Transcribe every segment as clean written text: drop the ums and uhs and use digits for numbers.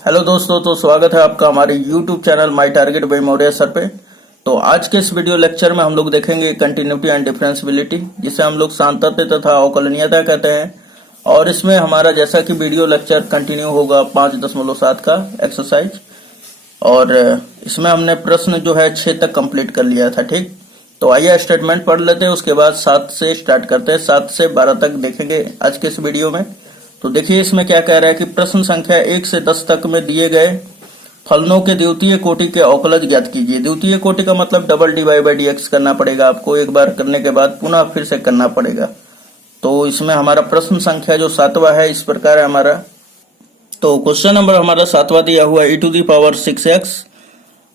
Hello दोस्तों, तो स्वागत है आपका हमारे YouTube channel my target by Maurya sir पे। तो आज के इस वीडियो लेक्चर में हम लोग देखेंगे कंटिन्यूटी एंड डिफरेंशियबिलिटी, जिसे हम लोग सातत्य तथा अवकलनीयता कहते हैं। और इसमें हमारा जैसा कि वीडियो लेक्चर कंटिन्यू होगा 5.7 का एक्सरसाइज, और इसमें हमने प्रश्न जो है 6 तक कंप्लीट कर लिया था। ठीक, तो आइए स्टेटमेंट पढ़ लेते हैं, उसके बाद 7 से स्टार्ट करते हैं। 7 से 12 तक देखेंगे आज के इस वीडियो में। तो देखिए इसमें क्या कह रहा है कि प्रश्न संख्या 1 से 10 तक में दिए गए फलनों के द्वितीय कोटि के अवकलज ज्ञात कीजिए। द्वितीय कोटि का मतलब डबल dy/dx करना पड़ेगा आपको, एक बार करने के बाद पुनः फिर से करना पड़ेगा। तो इसमें हमारा प्रश्न संख्या जो 7वां है इस प्रकार है हमारा। तो क्वेश्चन नंबर हमारा 7वां दिया हुआ e⁻6x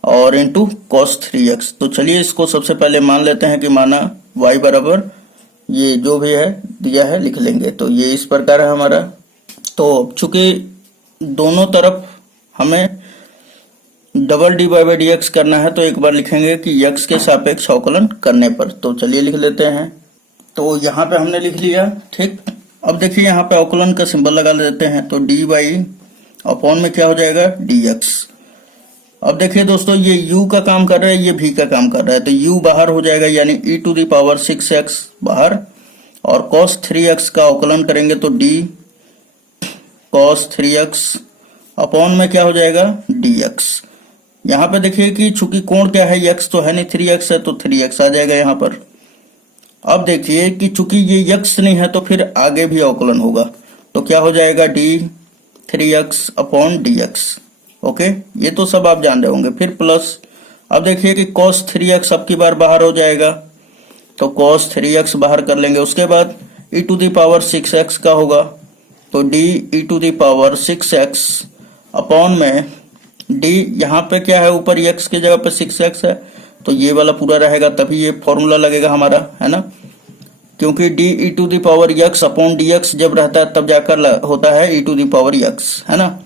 और इंटू cos 3x। तो चलिए इसको सबसे पहले मान लेते हैं कि माना y बराबर ये जो भी है दिया है लिख लेंगे। तो ये इस प्रकार है हमारा। तो चूंकि दोनों तरफ हमें डबल dy/dx करना है, तो एक बार लिखेंगे कि x के सापेक्ष अवकलन करने पर। तो चलिए लिख लेते हैं। तो यहाँ पे हमने लिख लिया। ठीक, अब देखिए यहाँ पे अवकलन का सिंबल लगा देते हैं। तो dy अपॉन में क्या हो जाएगा dx। अब देखिए दोस्तों, ये u का काम कर रहा है, ये v का काम कर रहा है, तो u बाहर हो जाएगा यानी e⁻6x बाहर, और cos 3x का अवकलन करेंगे तो d cos 3x अपॉन में क्या हो जाएगा dx। यहाँ पे देखिए कि चूंकि कोण क्या है, x तो है नहीं, 3x है, तो 3x आ जाएगा यहाँ पर। अब देखिए कि चूंकि ये x नहीं है तो फिर आगे भी अवकलन होगा, तो क्या हो जाएगा d 3x upon dx। Okay, ये तो सब आप जान रहे होंगे। फिर प्लस, अब देखिए कि cos 3x अब की बार बाहर हो जाएगा, तो cos 3x बाहर कर लेंगे। उसके बाद e⁻6x का होगा, तो d e⁻6x अपॉन में d, यहाँ पे क्या है ऊपर x की जगह पे 6x है, तो ये वाला पूरा रहेगा, तभी ये फॉर्मूला लगेगा हमारा, है ना। क्योंकि d e⁻x अपॉन dx जब रहता है तब जाकर होता है e⁻x, है ना।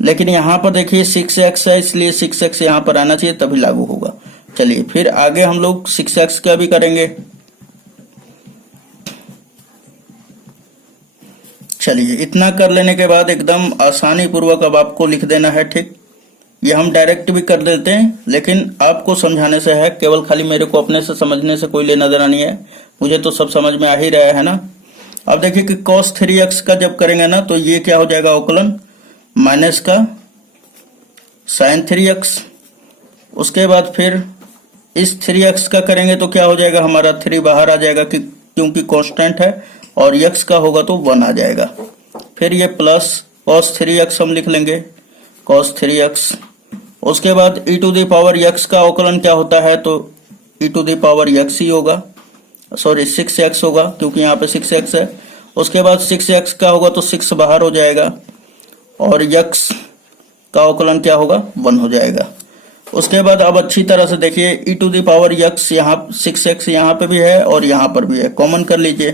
लेकिन यहाँ पर देखिए 6x है, इसलिए 6x यहाँ पर आना चाहिए तभी लागू होगा। चलिए फिर आगे हम लोग 6x का भी करेंगे। चलिए इतना कर लेने के बाद एकदम आसानी पूर्वक अब आपको लिख देना है। ठीक, ये हम डायरेक्ट भी कर देते हैं, लेकिन आपको समझाने से है, केवल खाली मेरे को अपने से समझने से कोई लेना देना नहीं है, मुझे तो सब समझ में आ ही रहा है ना। अब देखिए कि cos 3x का जब करेंगे ना, तो ये क्या हो जाएगा अवकलन माइनस का sin 3x। उसके बाद फिर इस 3x का करेंगे तो क्या हो जाएगा हमारा 3 बाहर आ जाएगा, कि क्योंकि कांस्टेंट है, और x का होगा तो 1 आ जाएगा। फिर ये प्लस cos 3x हम लिख लेंगे, cos 3x। उसके बाद e⁻x का अवकलन क्या होता है, तो e⁻x ही होगा, सॉरी 6x होगा, क्योंकि यहाँ पे 6x है। उसके बाद 6x का होगा तो 6 बाहर हो जाएगा, और x का अवकलन क्या होगा 1 हो जाएगा। उसके बाद अब अच्छी तरह से देखिए e⁻x, यहाँ 6x यहाँ पे भी है और यहाँ पर भी है, कॉमन कर लीजिए।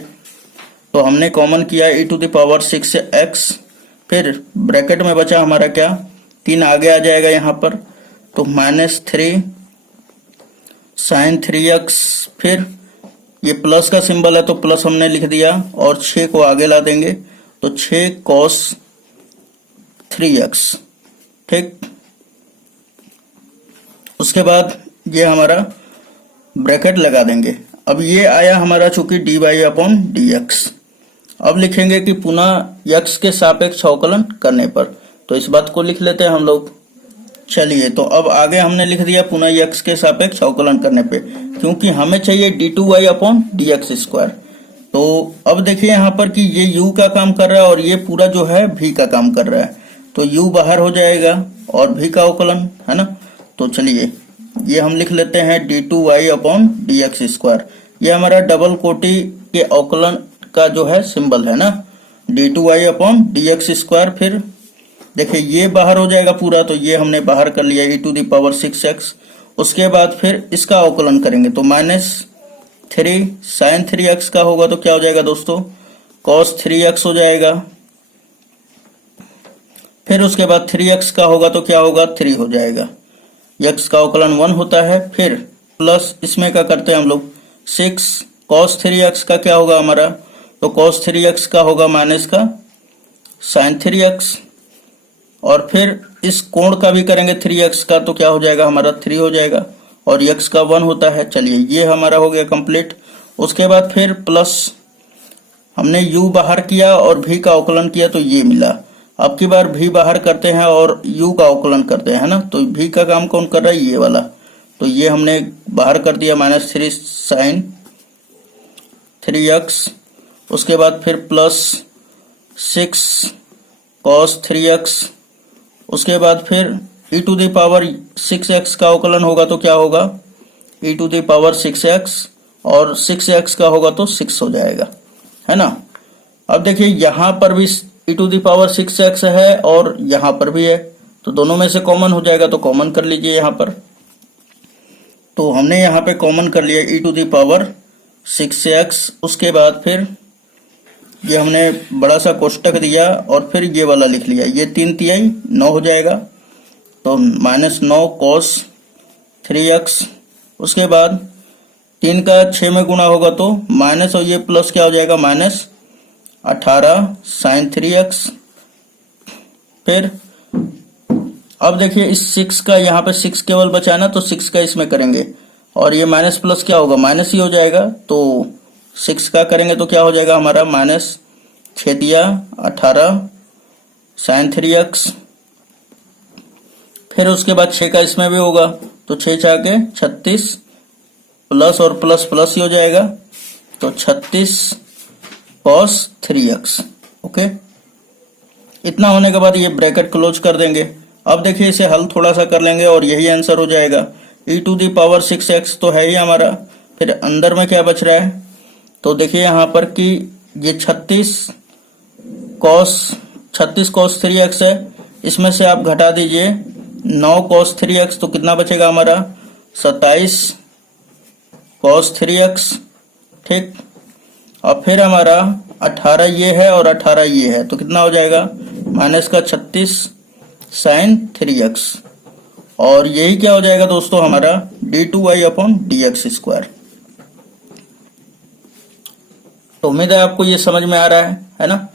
तो हमने कॉमन किया e⁻6x, फिर ब्रैकेट में बचा हमारा क्या 3 आगे आ जाएगा यहाँ पर, तो -3 sin 3x। फिर ये प्लस का सिंबल है तो प्लस हमने लिख दिया, और 6 को आगे ला देंगे तो 6 cos 3x। ठीक, उसके बाद ये हमारा ब्रैकेट लगा देंगे। अब ये आया हमारा चूंकि dy/dx। अब लिखेंगे कि पुनः x के सापेक्ष अवकलन करने पर, तो इस बात को लिख लेते हैं हम लोग। चलिए, तो अब आगे हमने लिख दिया पुनः x के सापेक्ष अवकलन करने पे, क्योंकि हमें चाहिए d2y/dx²। तो अब देखिए यहाँ पर कि ये u का काम कर रहा है और ये पूरा जो है v का काम कर रहा है, तो u बाहर हो जाएगा और v का अवकलन, है ना। तो चलिए ये हम लिख लेते हैं d2y/dx²। ये हमारा डबल कोटि के अवकलन का जो है सिंबल है ना, d2y/dx²। फिर देखिए ये बाहर हो जाएगा पूरा, तो ये हमने बाहर कर लिया e⁻6x। उसके बाद फिर इसका अवकलन करेंगे तो -3 sin 3x का होगा, तो क्या हो जाएगा दोस्तों cos 3x हो जाएगा। फिर उसके बाद 3x का होगा तो क्या होगा 3 हो जाएगा, x का अवकलन 1 होता है। फिर प्लस इसमें क्या करते हैं हम लोग 6 cos 3x का क्या होगा हमारा, तो cos 3x का होगा माइनस का sin 3x, और फिर इस कोण का भी करेंगे 3x का तो क्या हो जाएगा हमारा 3 हो जाएगा, और x का 1 होता है। चलिए ये हमारा हो गया कंप्लीट। उसके बाद फिर प्लस हमने u बाहर किया और v का अवकलन किया तो ये मिला। अब की बार v बाहर करते हैं और u का अवकलन करते हैं ना, तो v का काम कौन कर रहा है, ये वाला। तो ये हमने बाहर कर दिया -3 sin 3x। उसके बाद फिर प्लस 6 cos 3x। उसके बाद फिर e to the power 6x का अवकलन होगा तो क्या होगा, e to the power 6x, और 6x का होगा तो 6 हो जाएगा, है ना। अब देखिए यहाँ पर भी e to the power 6x है और यहाँ पर भी है, तो दोनों में से कॉमन हो जाएगा, तो कॉमन कर लीजिए यहाँ पर। तो हमने यहाँ पे कॉमन कर लिया e to the power 6x। उसके बाद फिर ये हमने बड़ा सा कोष्टक दिया और फिर ये वाला लिख लिया, ये 3 तिहाई 9 हो जाएगा, तो -9 cos 3x। उसके बाद 3 का 6 में गुणा होगा तो माइनस, और ये प्लस क्या हो जाएगा -18 sin 3x। फिर अब देखिए इस 6 का यहाँ पे 6 केवल बचा ना, तो 6 का इसमें करेंगे, और ये माइनस प्लस क्या होगा, माइनस ही हो जाएगा। तो 6 का करेंगे तो क्या हो जाएगा हमारा -18 sin 3x। फिर उसके बाद 6 का इसमें भी होगा, तो 6 छः के 36, प्लस और प्लस प्लस ही हो जाएगा, तो 36 cos 3x। ओके, इतना होने के बाद ये ब्रैकेट क्लोज कर देंगे। अब देखिए इसे हल थोड़ा सा कर लेंगे और यही आंसर हो जाएगा। e to the power 6x तो है ही हमारा, फिर अंदर में क्या बच रहा है, तो देखिए यहाँ पर कि ये 36 cos 3x है, इसमें से आप घटा दीजिए 9 cos 3x, तो कितना बचेगा हमारा 27 cos 3x। ठीक, और फिर हमारा 18 ये है और 18 ये है, तो कितना हो जाएगा माइनस का 36 sin 3x। और यही क्या हो जाएगा दोस्तों हमारा d2y/dx²। तो उम्मीद है आपको ये समझ में आ रहा है ना।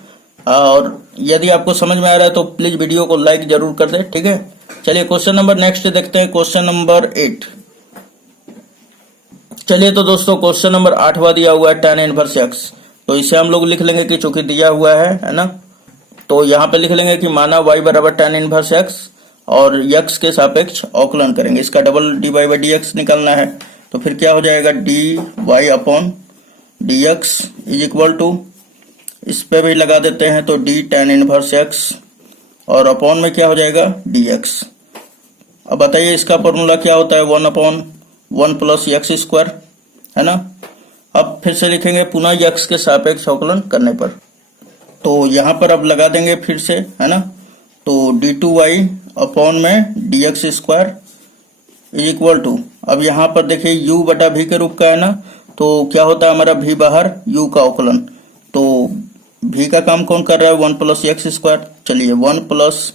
और यदि आपको समझ में आ रहा है तो प्लीज वीडियो को लाइक जरूर कर दे, ठीक है। चलिए क्वेश्चन नंबर नेक्स्ट देखते हैं, क्वेश्चन नंबर 8। चलिए तो दोस्तों क्वेश्चन नंबर 8वां दिया हुआ है tan इनवर्स x। तो इसे हम लोग लिख लेंगे कि चूंकि दिया हुआ है ना, तो यहाँ पे लिख लेंगे कि माना y बराबर tan इनवर्स x और x के सापेक्ष अवकलन करेंगे, इसका डबल dy/dx निकालना है। तो फिर क्या हो जाएगा dy/dx इज इक्वल टू, इस पे भी लगा देते हैं तो d tan इनवर्स x, और अपॉन में क्या हो जाएगा dx। अब बताइए इसका फॉर्मूला क्या होता है, 1/1 प्लस x², है ना। अब फिर से लिखेंगे पुनः x के सापेक्ष अवकलन करने पर, तो यहाँ पर अब लगा देंगे फिर से, है ना। तो d2y अपॉन में dx² इज इक्वल टू, अब यहाँ पर देखिए u बटा v के रूप का है ना, तो क्या होता है हमारा v बाहर u का अवकलन, तो v का काम कौन कर रहा है 1 प्लस x²। चलिए 1 प्लस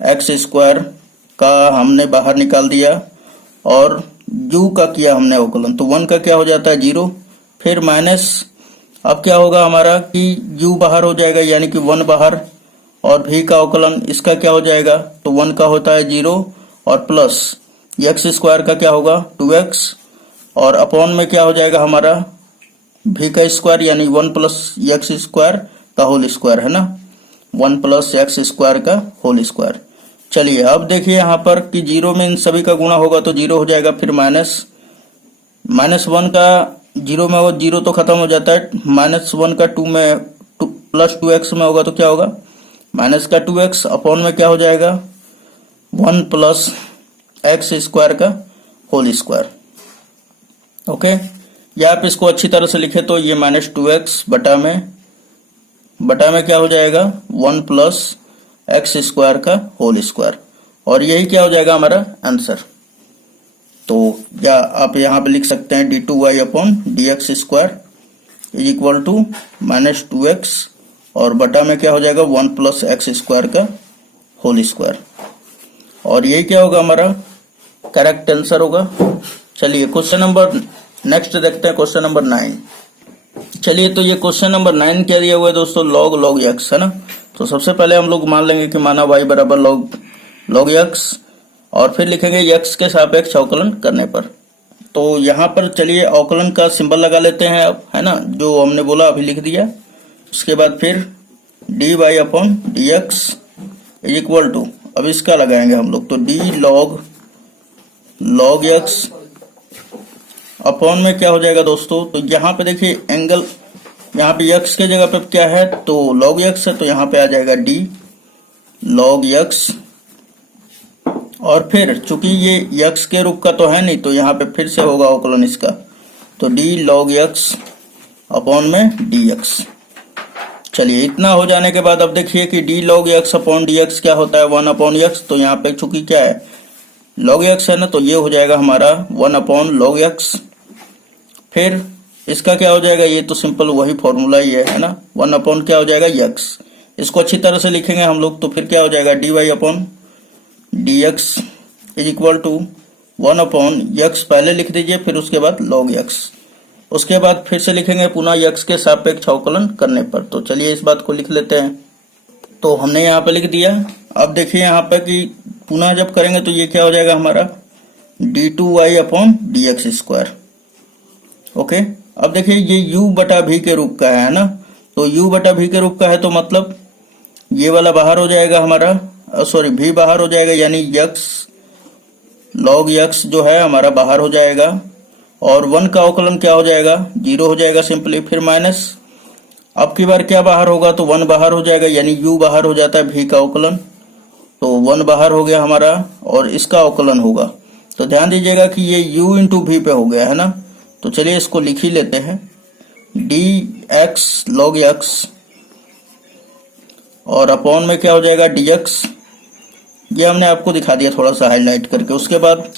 x² का हमने बाहर निकाल दिया और u का किया हमने अवकलन, तो 1 का क्या हो जाता है 0, फिर माइनस, अब क्या होगा हमारा कि u बाहर हो जाएगा यानी कि 1 बाहर, और v का अवकलन इसका क्या हो जाएगा, तो 1 का होता है 0, और प्लस x² का क्या होगा 2x, और अपॉन में क्या हो जाएगा हमारा v का स्क्वायर यानी 1 प्लस x² का होल स्क्वायर, है ना, 1 प्लस x² का होल स्क्वायर। चलिए अब देखिए यहाँ पर कि 0 में इन सभी का गुणा होगा तो 0 हो जाएगा, फिर -1 का 0 में वो 0 तो खत्म हो जाता है, -1 का 2 में प्लस 2x में होगा तो क्या होगा माइनस का 2x, अपॉन में क्या हो जाएगा 1 प्लस x² का होल स्क्वायर। ओके, या आप इसको अच्छी तरह से लिखे तो ये -2x बटा में क्या हो जाएगा 1 प्लस x² का होल स्क्वायर, और यही क्या हो जाएगा हमारा आंसर। तो या आप यहाँ पे लिख सकते हैं d2y/dx² is equal to -2x, और बटा में क्या हो जाएगा 1 प्लस x² का होल स्क्वायर, और यही क्या होगा हमारा करेक्ट आंसर होगा। चलिए क्वेश्चन नंबर नेक्स्ट देखते हैं, क्वेश्चन नंबर 9। चलिए तो ये क्वेश्चन नंबर 9 क्या दिया हुआ है दोस्तों, log x, है ना। तो सबसे पहले हम लोग मान लेंगे कि माना y बराबर log log x, और फिर लिखेंगे x के सापेक्ष अवकलन करने पर। तो यहाँ पर चलिए अवकलन का सिंबल लगा लेते हैं अब, है ना, जो हमने बोला अभी लिख दिया। उसके बाद फिर dy upon dx is equal to, अब इसका लगाएंगे हम लोग, तो d log x अपॉन में क्या हो जाएगा दोस्तों, तो यहाँ पे देखिए एंगल, यहाँ पे x के जगह पे क्या है, तो log x है, तो यहाँ पे आ जाएगा d log x, और फिर चूंकि ये x के रूप का तो है नहीं, तो यहाँ पे फिर से होगा अवकलन इसका, तो d log x अपॉन में dx। चलिए इतना हो जाने के बाद अब देखिए कि d log x upon dx क्या होता है, 1 अपॉन x, तो यहाँ पे चूंकि क्या है log x है ना, तो ये हो जाएगा हमारा 1 अपॉन log x। फिर इसका क्या हो जाएगा, ये तो सिंपल वही फॉर्मूला ही है ना, 1 अपॉन क्या हो जाएगा x, इसको अच्छी तरह से लिखेंगे हम लोग, तो फिर क्या हो जाएगा dy upon dx is equal to 1 upon x, पहले लिख दीजिए, फिर उसके बाद log x, उसके बाद फिर से लिखेंगे पुनः x के सापेक्ष अवकलन करने पर। तो चलिए इस बात को लिख लेते हैं, तो हमने यहाँ पे लिख दिया। अब देखिए यहाँ पे कि पुनः जब करेंगे तो ये क्या हो जाएगा हमारा d2y upon dx square. Okay, अब देखिए ये u बटा v के रूप का है ना, तो u बटा v के रूप का है, तो मतलब ये वाला बाहर हो जाएगा हमारा, सॉरी v बाहर हो जाएगा, यानी x log x जो है हमारा बाहर हो जाएगा, और 1 का अवकलन क्या हो जाएगा, 0 हो जाएगा सिंपली, फिर माइनस, अब की बार क्या बाहर होगा, तो 1 बाहर हो जाएगा, यानी u बाहर हो जाता है v का अवकलन, तो 1 बाहर हो गया हमारा, और इसका अवकलन होगा। तो ध्यान दीजिएगा कि ये u इंटू v पे हो गया है ना, तो चलिए इसको लिख ही लेते हैं, dx log x, और अपॉन में क्या हो जाएगा dx, ये हमने आपको दिखा दिया थोड़ा सा हाईलाइट करके। उसके बाद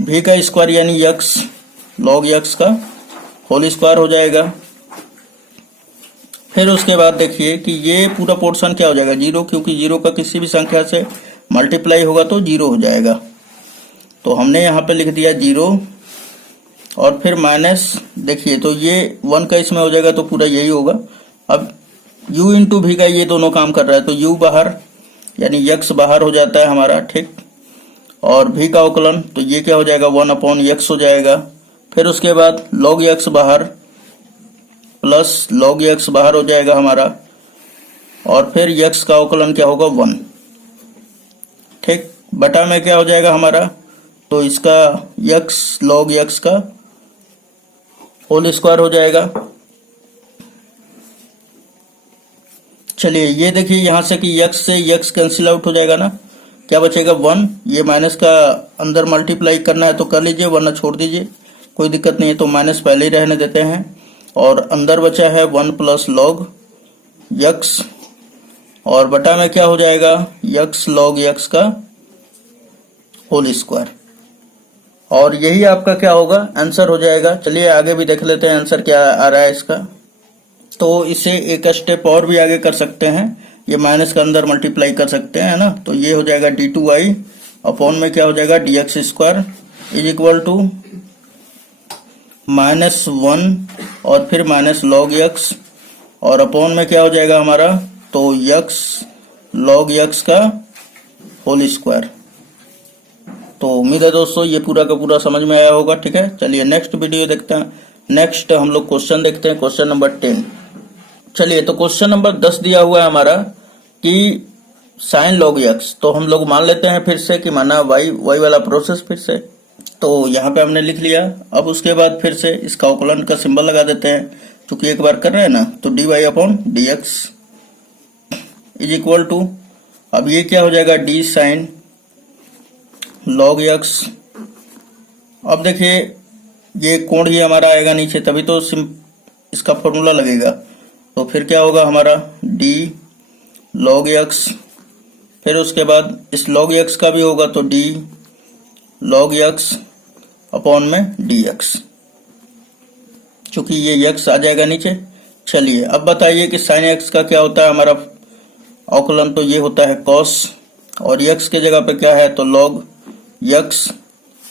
v का स्क्वायर यानी x log x का होल स्क्वायर हो जाएगा। फिर उसके बाद देखिए कि ये पूरा पोर्शन क्या हो जाएगा 0, क्योंकि 0 का किसी भी संख्या से मल्टीप्लाई होगा तो 0 हो जाएगा, तो हमने यहाँ पे लिख दिया 0, और फिर माइनस, देखिए तो ये 1 का इसमें हो जाएगा, तो पूरा यही होगा। अब u इंटू v का ये दोनों काम कर रहा है, तो u बाहर यानी x बाहर हो जाता है हमारा, ठीक, और v का अवकलन, तो ये क्या हो जाएगा 1 अपॉन x हो जाएगा। फिर उसके बाद log x बाहर प्लस log x बाहर हो जाएगा हमारा, और फिर x का अवकलन क्या होगा 1, ठीक, बटा में क्या हो जाएगा हमारा, तो इसका x log x का होल स्क्वायर हो जाएगा। चलिए ये देखिए यहाँ से कि x से x कैंसिल आउट हो जाएगा ना, क्या बचेगा 1, ये माइनस का अंदर मल्टीप्लाई करना है तो कर लीजिए, वरना छोड़ दीजिए, कोई दिक्कत नहीं है, तो माइनस पहले ही रहने देते हैं, और अंदर बचा है 1 प्लस log x, और बटा में क्या हो जाएगा x log x का होल स्क्वायर, और यही आपका क्या होगा आंसर हो जाएगा। चलिए आगे भी देख लेते हैं आंसर क्या आ रहा है इसका। तो इसे एक स्टेप और भी आगे कर सकते हैं, ये माइनस का अंदर मल्टीप्लाई कर सकते हैं ना, तो ये हो जाएगा d2y अपॉन में क्या हो जाएगा dx square is equal to -1 और फिर माइनस log x, और अपॉन में क्या हो जाएगा हमारा, तो x log x का होल स्क्वायर। तो उम्मीद है दोस्तों ये पूरा का पूरा समझ में आया होगा, ठीक है। चलिए नेक्स्ट वीडियो देखते हैं, नेक्स्ट हम लोग क्वेश्चन देखते हैं, क्वेश्चन नंबर 10। चलिए तो क्वेश्चन नंबर 10 दिया हुआ है हमारा कि sin log x, तो हम लोग मान लेते हैं फिर से कि माना y वाला प्रोसेस फिर से, तो यहाँ पे हमने लिख लिया। अब उसके बाद फिर से इसका अवकलन का सिंबल लगा देते हैं, क्योंकि एक बार कर रहे हैं ना, तो dy upon dx is equal to, अब ये क्या हो जाएगा d sin log x। अब देखिए ये कोण ही हमारा आएगा नीचे, तभी तो इसका फॉर्मूला लगेगा, तो फिर क्या होगा हमारा d log x, फिर उसके बाद इस log x का भी होगा, तो d log x अपॉन में dx, चूंकि ये x आ जाएगा नीचे। चलिए अब बताइए कि sin x का क्या होता है हमारा अवकलन, तो ये होता है cos, और x के जगह पे क्या है, तो log x,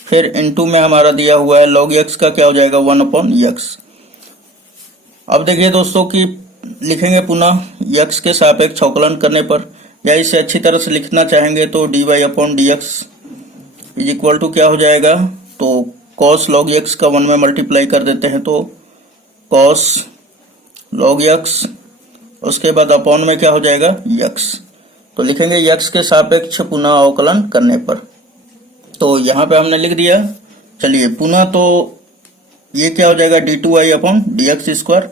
फिर इनटू में हमारा दिया हुआ है log x का क्या हो जाएगा 1 अपॉन x। अब देखिए दोस्तों कि लिखेंगे पुनः x के सापेक्ष अवकलन करने पर, या इसे अच्छी तरह से लिखना चाहेंगे तो dy/dx इज इक्वल टू क्या हो जाएगा, तो cos log x का 1 में मल्टीप्लाई कर देते हैं तो cos log x, उसके बाद अपॉन में क्या हो जाएगा x, तो लिखेंगे x के सापेक्ष पुनः अवकलन करने पर। तो यहाँ पे हमने लिख दिया। चलिए पुनः तो ये क्या हो जाएगा d2y/dx²,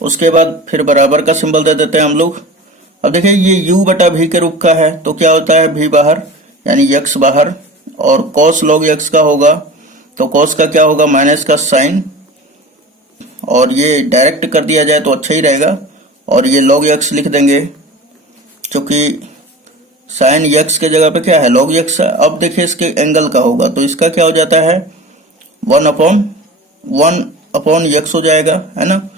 उसके बाद फिर बराबर का सिंबल दे देते हैं हम लोग। अब देखिए ये u/v के रूप का है तो क्या होता है v बाहर यानी x बाहर, और cos log x का होगा तो cos का क्या होगा माइनस का साइन, और ये डायरेक्ट कर दिया जाए तो अच्छा ही रहेगा, और ये log x लिख देंगे क्योंकि साइन x के जगह पे क्या है log x है। अब देखिए इसके एंगल का होगा तो इसका क्या हो जाता है 1/1/x हो जाएगा, है ना।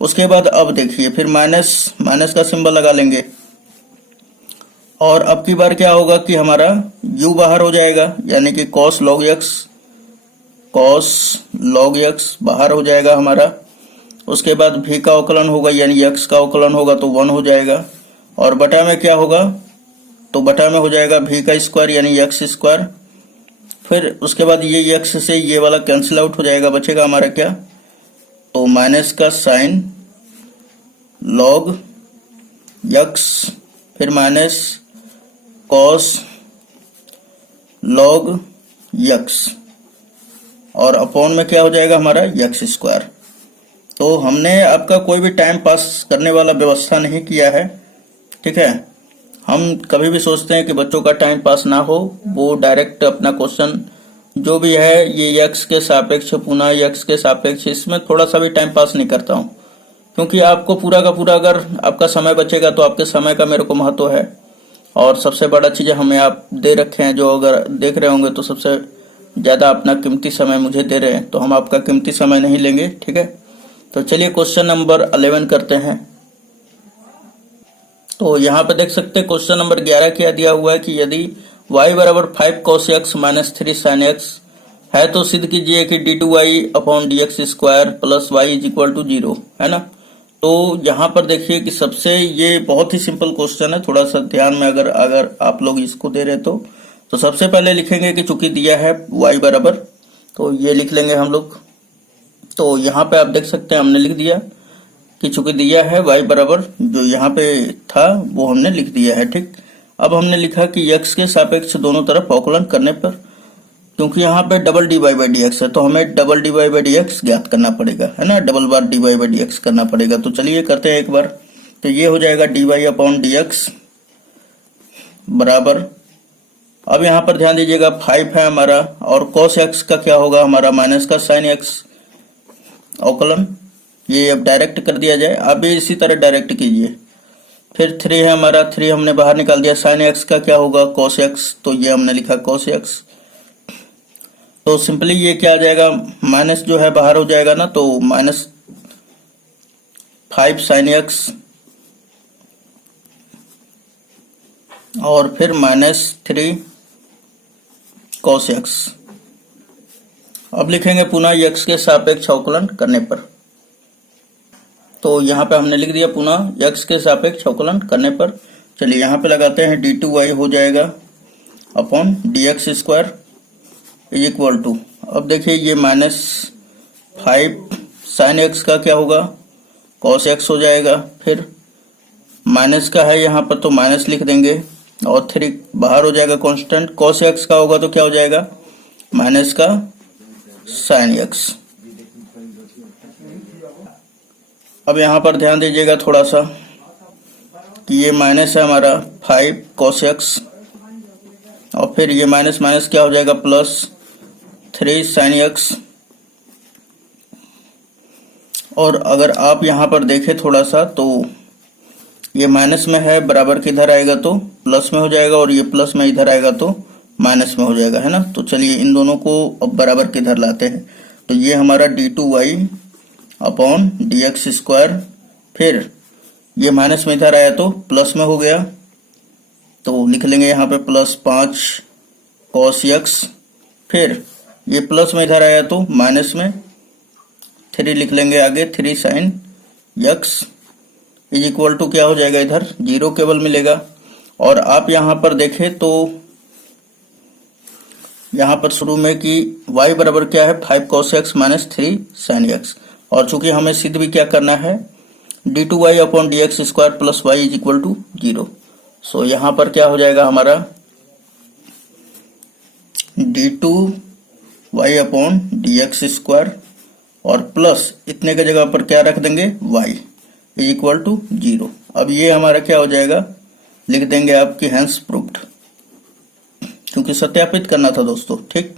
उसके बाद अब देखिए फिर माइनस का सिंबल लगा लेंगे, और अब की बार क्या होगा कि हमारा u बाहर हो जाएगा यानी कि cos log x बाहर हो जाएगा हमारा। उसके बाद v का अवकलन होगा यानी x का अवकलन होगा तो 1 हो जाएगा, और बटा में क्या होगा तो बटा में हो जाएगा v का स्क्वायर यानी x²। फिर उसके बाद ये x से ये वाला कैंसिल आउट हो जाएगा, बचेगा हमारा क्या तो माइनस का साइन log x, फिर माइनस cos log x, और अपॉन में क्या हो जाएगा हमारा x²। तो हमने आपका कोई भी टाइम पास करने वाला व्यवस्था नहीं किया है, ठीक है। हम कभी भी सोचते हैं कि बच्चों का टाइम पास ना हो, वो डायरेक्ट अपना क्वेश्चन जो भी है ये x के सापेक्ष पुनः x के सापेक्ष, इसमें थोड़ा सा भी टाइम पास नहीं करता हूँ, क्योंकि आपको पूरा का पूरा अगर आपका समय बचेगा तो आपके समय का मेरे को महत्व है। और सबसे बड़ा चीज़ हमें आप दे रखे हैं, जो अगर देख रहे होंगे तो सबसे ज़्यादा अपना कीमती समय मुझे दे रहे हैं, तो हम आपका कीमती समय नहीं लेंगे, ठीक है। तो चलिए क्वेश्चन नंबर 11 करते हैं। तो यहाँ पे देख सकते हैं क्वेश्चन नंबर 11 क्या दिया हुआ है कि यदि y/5 cos x - 3 sin x है तो सिद्ध कीजिए कि d2y/dx² plus y is equal to 0, है ना। तो यहाँ पर देखिए कि सबसे ये बहुत ही सिंपल क्वेश्चन है, थोड़ा सा ध्यान में अगर आप लोग इसको दे रहे तो सबसे पहले लिखेंगे कि चूंकि दिया है y बराबर, तो ये लिख लेंगे हम लोग। तो यहाँ पे आप देख सकते हैं हमने लिख दिया कि चूंकि दिया है y बराबर, जो यहाँ पे था वो हमने लिख दिया है, ठीक। अब हमने लिखा कि x के सापेक्ष दोनों तरफ अवकलन करने पर, क्योंकि यहाँ पे डबल dy/dx है तो हमें डबल dy/dx ज्ञात करना पड़ेगा, है ना, डबल बार dy/dx करना पड़ेगा। तो चलिए करते हैं एक बार। तो ये हो जाएगा dy/dx बराबर, अब यहाँ पर ध्यान दीजिएगा 5 है हमारा, और cos x का क्या होगा हमारा माइनस का sin x अवकलन, ये अब डायरेक्ट कर दिया जाए, आप भी इसी तरह डायरेक्ट कीजिए। फिर 3 है हमारा, 3 हमने बाहर निकाल दिया, sin x का क्या होगा cos x, तो ये हमने लिखा cos x। तो सिंपली ये क्या आ जाएगा, माइनस जो है बाहर हो जाएगा ना, तो -5 sin x और फिर -3 cos x। अब लिखेंगे पुनः x के सापेक्ष अवकलन करने पर। तो यहाँ पे हमने लिख दिया पुनः x के सापेक्ष अवकलन करने पर। चलिए यहाँ पे लगाते हैं d2y हो जाएगा upon dx² is equal to, अब देखिए ये -5 sin x का क्या होगा cos x हो जाएगा, फिर माइनस का है यहाँ पर तो माइनस लिख देंगे, और 3 बाहर हो जाएगा कांस्टेंट, cos x का होगा तो क्या हो जाएगा माइनस का sin x। अब यहाँ पर ध्यान दीजिएगा थोड़ा सा कि ये माइनस है हमारा 5 cos x, और फिर ये माइनस माइनस क्या हो जाएगा +3 sin x। और अगर आप यहाँ पर देखें थोड़ा सा तो ये माइनस में है, बराबर के इधर आएगा तो प्लस में हो जाएगा, और ये प्लस में इधर आएगा तो माइनस में हो जाएगा, है ना। तो चलिए इन दोनों को अब बराबर के इधर लाते हैं। तो ये हमारा d2y/dx², फिर ये माइनस में इधर आया तो प्लस में हो गया, तो लिख लेंगे यहाँ पे +5 cos x, फिर ये प्लस में इधर आया तो माइनस में 3 लिख लेंगे आगे, 3 sin x is equal to क्या हो जाएगा इधर 0 केवल मिलेगा। और आप यहाँ पर देखें तो यहाँ पर शुरू में कि y बराबर क्या है 5 cos x minus 3 sin x, और चूंकि हमें सिद्ध भी क्या करना है d2y upon d x square plus y is equal to 0। So यहाँ पर क्या हो जाएगा हमारा d2y upon d x square और प्लस इतने की जगह पर क्या रख देंगे y इज इक्वल टू 0। अब ये हमारा क्या हो जाएगा, लिख देंगे आपकी हैंस प्रूव्ड, क्योंकि सत्यापित करना था दोस्तों। ठीक,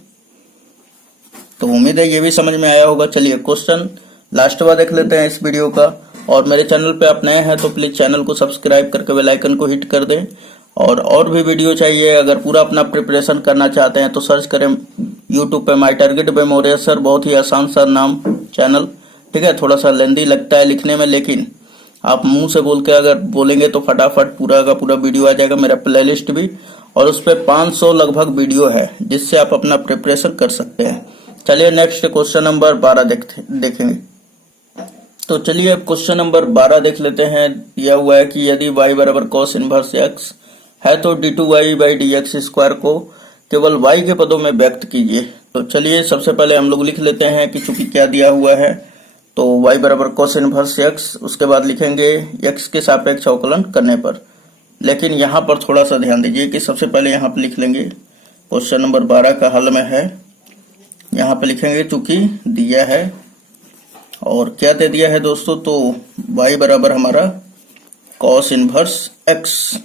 तो उम्मीद है ये भी समझ में आया होगा। चलिए क्वेश्चन लास्ट बार देख लेते हैं इस वीडियो का। और मेरे चैनल पे आप नए हैं तो प्लीज चैनल को सब्सक्राइब करके बेल आइकन को हिट कर दें। और भी वीडियो चाहिए, अगर पूरा अपना प्रिपरेशन करना चाहते हैं तो सर्च करें यूट्यूब पे my target by Maurya sir, बहुत ही आसान सा नाम चैनल। ठीक है, थोड़ा सा लेंदी लगता है लिखने में, लेकिन आप मुंह से बोल के अगर बोलेंगे तो फटाफट पूरा का पूरा वीडियो आ जाएगा। मेरा प्लेलिस्ट भी, और उस पर 500 लगभग वीडियो है जिससे आप अपना प्रिपरेशन कर सकते हैं। चलिए नेक्स्ट क्वेश्चन नंबर 12 देखेंगे। तो चलिए अब क्वेश्चन नंबर 12 देख लेते हैं। दिया हुआ है कि यदि y बराबर cos इनवर्स x है तो d2y by D x square को केवल y के पदों में व्यक्त कीजिए। तो चलिए सबसे पहले हम लोग लिख लेते हैं कि चूंकि क्या दिया हुआ है, तो y बराबर cos इनवर्स x, उसके बाद लिखेंगे x के सापेक्ष अवकलन करने पर। लेकिन यहाँ पर थोड़ा सा ध्यान दीजिए कि सबसे पहले यहाँ पर लिख लेंगे, क्वेश्चन नंबर 12 का हल में है, यहाँ पे लिखेंगे चूंकि दिया है और क्या दे दिया है दोस्तों, तो y बराबर हमारा cos इनवर्स x।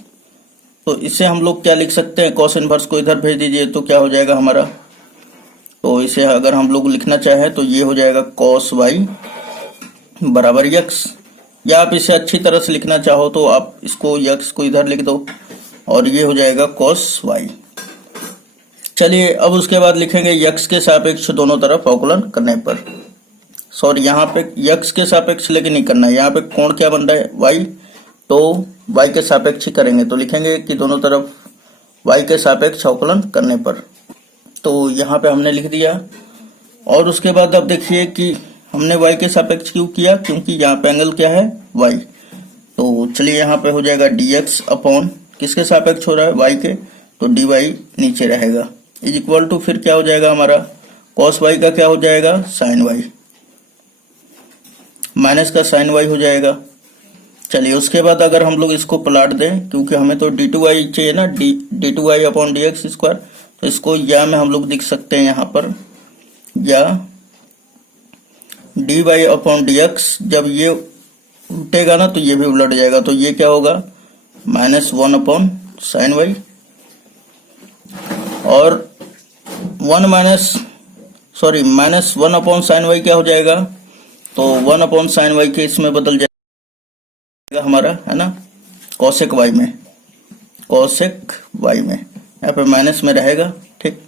तो इसे हम लोग क्या लिख सकते हैं, cos इनवर्स को इधर भेज दीजिए तो क्या हो जाएगा हमारा, तो इसे अगर हम लोग लिखना चाहें तो ये हो जाएगा cos y बराबर x, या आप इसे अच्छी तरह से लिखना चाहो तो आप इसको x को इधर लिख दो और ये हो जाएगा cos y। चलिए अब उसके बाद लिखेंगे x के सापेक्ष दोनों तरफ अवकलन करने पर। सॉरी, यहाँ पे x के सापेक्ष लेके नहीं करना है, यहाँ पे कोण क्या बन रहा है y, तो y के सापेक्ष ही करेंगे। तो लिखेंगे कि दोनों तरफ y के सापेक्ष अवकलन करने पर। तो यहाँ पे हमने लिख दिया। और उसके बाद अब देखिए कि हमने y के सापेक्ष क्यों किया, क्योंकि यहाँ पे एंगल क्या है y। तो चलिए यहाँ पे हो जाएगा dx अपॉन किसके सापेक्ष हो रहा है y के, तो dy नीचे रहेगा इज इक्वल टू फिर क्या हो जाएगा हमारा cos y का क्या हो जाएगा sin y, माइनस का sin y हो जाएगा। चलिए उसके बाद अगर हम लोग इसको पलट दें, क्योंकि हमें तो d2y चाहिए ना, d2y upon d x square, तो इसको या में हम लोग लिख सकते हैं यहाँ पर, या dy अपॉन डी एक्स, जब ये उल्टेगा ना तो ये भी उलट जाएगा, तो ये क्या होगा -1 अपॉन साइन वाई, और -1 अपॉन साइन वाई क्या हो जाएगा, तो 1 अपॉन साइन वाई के इसमें बदल जाएगा हमारा, है ना, कोसेक वाई में, यहाँ पे माइनस में रहेगा। ठीक,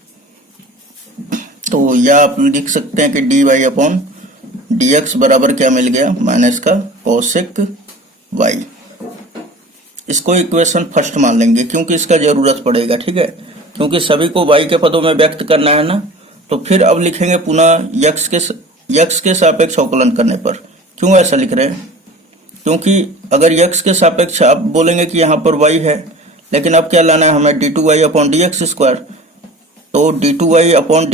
तो या आप लिख सकते हैं कि d y upon d x बराबर क्या मिल गया, माइनस का कोसेक वाई। इसको इक्वेशन फर्स्ट मान लेंगे क्योंकि इसका जरूरत पड़ेगा। ठीक है, क्योंकि सभी को y के पदों में व्यक्त करना है ना। तो फिर अब लिखेंगे पुनः x के सापेक्ष अवकलन करने पर। क्यों ऐसा लिख रहे हैं, क्योंकि अगर x के सापेक्ष आप बोलेंगे कि यहाँ पर y है, लेकिन अब क्या लाना है हमें d2y upon d x square, तो d2y upon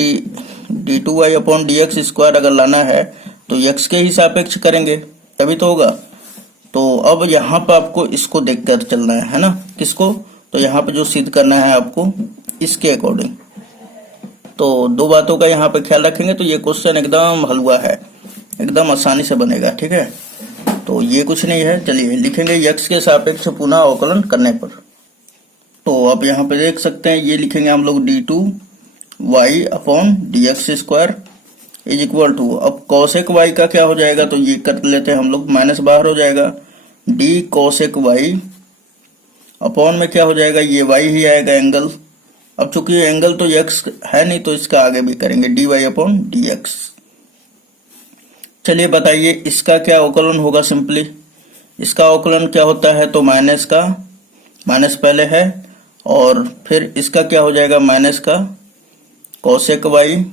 d x square अगर लाना है तो x के ही सापेक्ष करेंगे तभी तो होगा। तो अब यहाँ पर आपको इसको देखकर चलना है ना, किसको, तो यहाँ पे जो सिद्ध करना है आपको इसके अकॉर्डिंग। तो दो बातों का यहाँ पे ख्याल रखेंगे तो ये क्वेश्चन एकदम हलवा है, एकदम आसानी से बनेगा। ठीक है, तो ये कुछ नहीं है। चलिए लिखेंगे x के सापेक्ष पुनः अवकलन करने पर। तो अब यहाँ पे देख सकते हैं ये लिखेंगे हम लोग d2y upon d x square is equal to, अब कोसेक y का क्या हो जाएगा, तो ये कर लेते हैं हम लोग, माइनस बाहर हो जाएगा, डी कोसेक y अपॉन में क्या हो जाएगा, ये y ही आएगा एंगल। अब चूंकि एंगल तो x है नहीं तो इसका आगे भी करेंगे dy अपॉन डी एक्स। चलिए बताइए इसका क्या अवकलन होगा, सिंपली इसका अवकलन क्या होता है, तो माइनस का, माइनस पहले है, और फिर इसका क्या हो जाएगा माइनस का कोसेक y,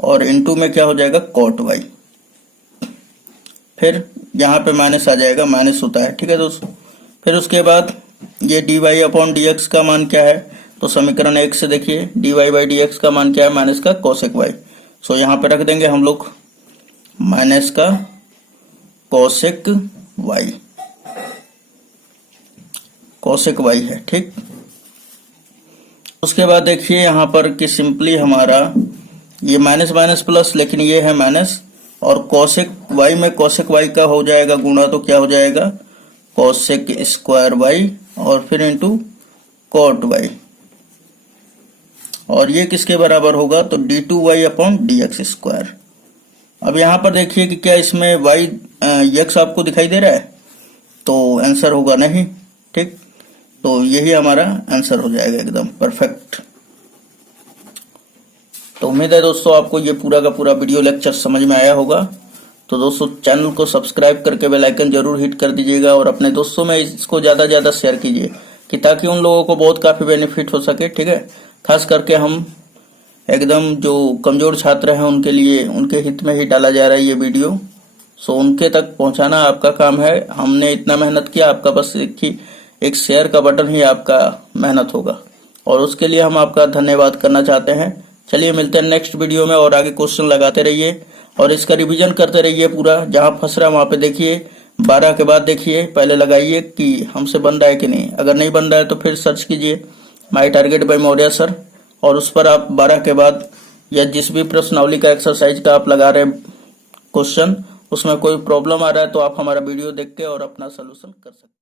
और इनटू में क्या हो जाएगा कॉट y, फिर यहाँ पे माइनस आ जाएगा, माइनस होता है। ठीक है दोस्तों, फिर उसके बाद ये dy अपॉन dx का मान क्या है, तो समीकरण 1 से देखिए dy बाई dx का मान क्या है, माइनस का कोसेक y। सो यहाँ पे रख देंगे हम लोग माइनस का कोसेक y, कोसेक y है, ठीक। उसके बाद देखिए यहाँ पर कि सिंपली हमारा ये माइनस माइनस प्लस, लेकिन ये है माइनस, और कोसेक y में कोसेक y का हो जाएगा गुणा, तो क्या हो जाएगा कोसेक स्क्वायर y और फिर इंटू कॉट y, और ये किसके बराबर होगा, तो d2y अपॉन dx स्क्वायर। अब यहाँ पर देखिए कि क्या इसमें x आपको दिखाई दे रहा है, तो आंसर होगा नहीं, ठीक। तो यही हमारा आंसर हो जाएगा एकदम परफेक्ट। तो उम्मीद है दोस्तों आपको ये पूरा का पूरा वीडियो लेक्चर समझ में आया होगा। तो दोस्तों चैनल को सब्सक्राइब करके बेल आइकन जरूर हिट कर दीजिएगा और अपने दोस्तों में इसको ज़्यादा ज़्यादा शेयर कीजिए कि ताकि उन लोगों को बहुत काफ़ी बेनिफिट हो सके, ठीक है। खास करके हम एकदम जो कमज़ोर छात्र हैं उनके लिए, उनके हित में ही डाला जा रहा है ये वीडियो। सो उनके तक पहुंचाना आपका काम है। हमने इतना मेहनत किया, आपका बस एक शेयर का बटन ही आपका मेहनत होगा, और उसके लिए हम आपका धन्यवाद करना चाहते हैं। चलिए मिलते हैं नेक्स्ट वीडियो में, और आगे क्वेश्चन लगाते रहिए और इसका रिवीजन करते रहिए पूरा। जहां फंस रहा है वहां पे देखिए, 12 के बाद देखिए, पहले लगाइए कि हमसे बन रहा है कि नहीं। अगर नहीं बन रहा है तो फिर सर्च कीजिए my target by Maurya sir, और उस पर आप 12 के बाद या जिस भी प्रश्नावली का एक्सरसाइज का आप लगा रहे क्वेश्चन, उसमें कोई प्रॉब्लम आ रहा है तो आप हमारा वीडियो देख के और अपना सोल्यूशन कर सकते हैं।